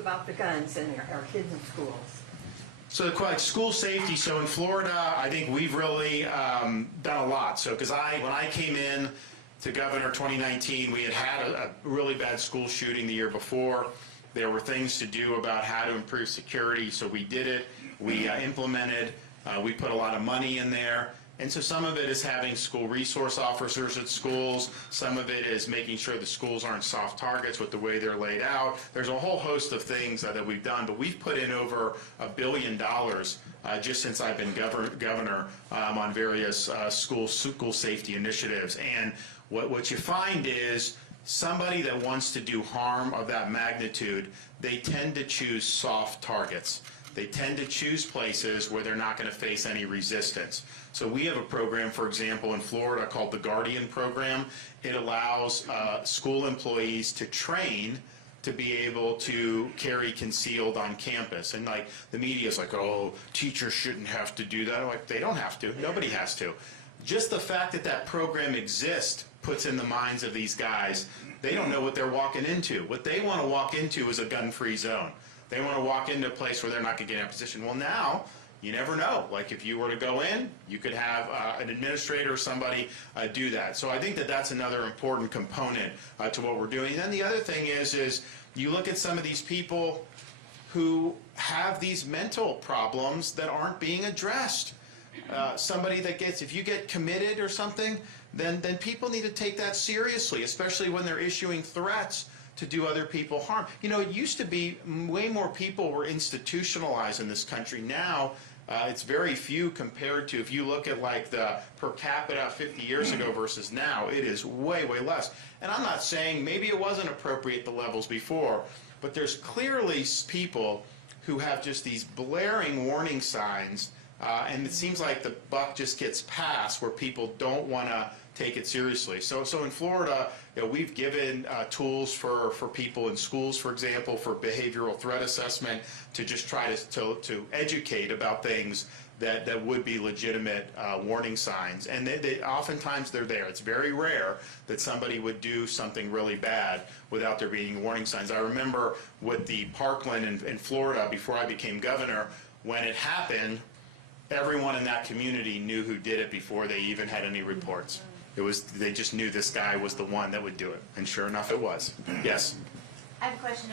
about the guns and our kids in schools? So school safety, so in Florida, I think we've really done a lot. So because when I came in to governor 2019, we had a really bad school shooting the year before. There were things to do about how to improve security, so we did it. We implemented, we put a lot of money in there. And so some of it is having school resource officers at schools. Some of it is making sure the schools aren't soft targets with the way they're laid out. There's a whole host of things that we've done, but we've put in over $1 billion just since I've been governor on various school safety initiatives. And what you find is somebody that wants to do harm of that magnitude, they tend to choose soft targets. They tend to choose places where they're not going to face any resistance. So we have a program, for example, in Florida called the Guardian Program. It allows school employees to train to be able to carry concealed on campus. And like the media is like, oh, teachers shouldn't have to do that. I'm like, they don't have to. Nobody has to. Just the fact that that program exists puts in the minds of these guys, they don't know what they're walking into. What they want to walk into is a gun-free zone. They want to walk into a place where they're not going to get in a position. Well, now, you never know. Like if you were to go in, you could have an administrator or somebody do that. So I think that that's another important component to what we're doing. And then the other thing is you look at some of these people who have these mental problems that aren't being addressed. Somebody that if you get committed or something, then people need to take that seriously, especially when they're issuing threats to do other people harm. You know, it used to be way more people were institutionalized in this country. Now, it's very few compared to, if you look at like the per capita 50 years ago versus now, it is way, way less. And I'm not saying maybe it wasn't appropriate the levels before, but there's clearly people who have just these blaring warning signs, and it seems like the buck just gets passed where people don't want to take it seriously. So in Florida, you know, we've given tools for people in schools, for example, for behavioral threat assessment to just try to educate about things that would be legitimate warning signs. And oftentimes they're there. It's very rare that somebody would do something really bad without there being warning signs. I remember with the Parkland in Florida before I became governor, when it happened, everyone in that community knew who did it before they even had any reports. They just knew this guy was the one that would do it. And sure enough, it was. Yes? I have a question.